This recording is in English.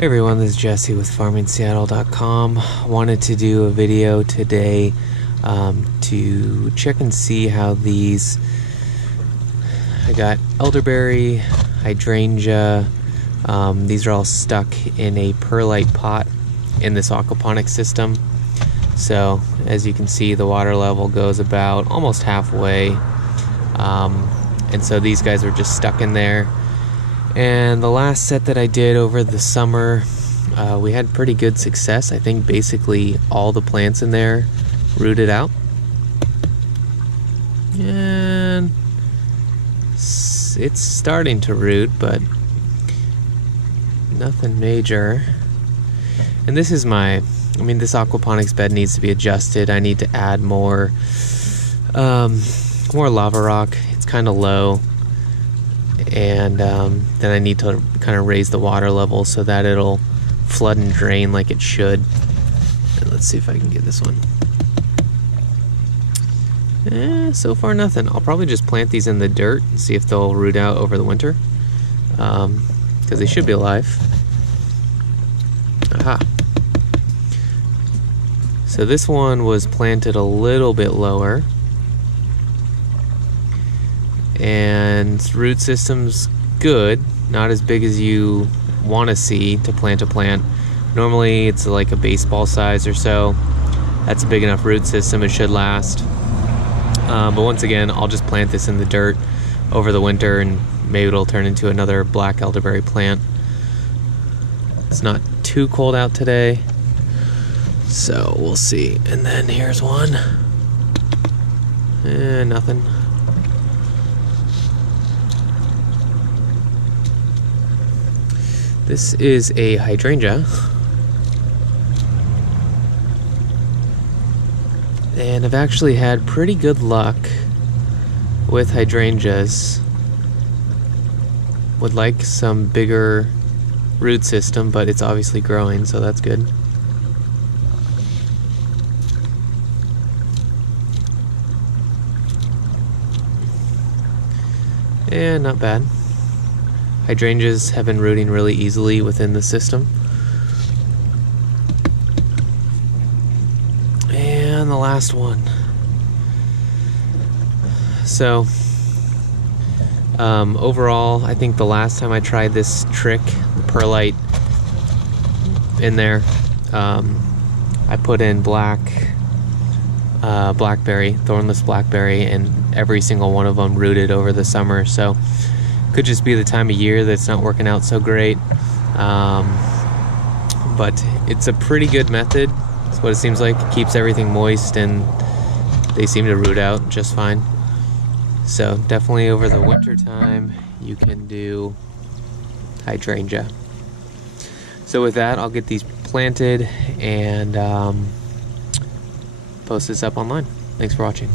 Hey everyone, this is Jesse with farmingseattle.com. Wanted to do a video today to check and see how these, I got elderberry, hydrangea, these are all stuck in a perlite pot in this aquaponics system. So as you can see, the water level goes about almost halfway, and so these guys are just stuck in there. And the last set that I did over the summer, we had pretty good success. I think basically all the plants in there rooted out. And it's starting to root, but nothing major. And this is this aquaponics bed needs to be adjusted. I need to add more lava rock. It's kind of low. And then I need to kind of raise the water level so that it'll flood and drain like it should. And let's see if I can get this one. So far nothing. I'll probably just plant these in the dirt and see if they'll root out over the winter, because they should be alive. Aha. So this one was planted a little bit lower, and root system's good, not as big as you want to see to plant a plant. Normally it's like a baseball size or so. That's a big enough root system, it should last. But once again, I'll just plant this in the dirt over the winter and maybe it'll turn into another black elderberry plant. It's not too cold out today, so we'll see. And then here's one. Nothing. This is a hydrangea, and I've actually had pretty good luck with hydrangeas. Would like some bigger root system, but it's obviously growing, so that's good. And not bad. Hydrangeas have been rooting really easily within the system. And the last one. So, overall, I think the last time I tried this trick, the perlite in there, I put in blackberry, thornless blackberry, and every single one of them rooted over the summer. So could just be the time of year that's not working out so great, but it's a pretty good method. That's what it seems like. It keeps everything moist and they seem to root out just fine. So definitely over the winter time you can do hydrangea. So with that, I'll get these planted and post this up online. Thanks for watching.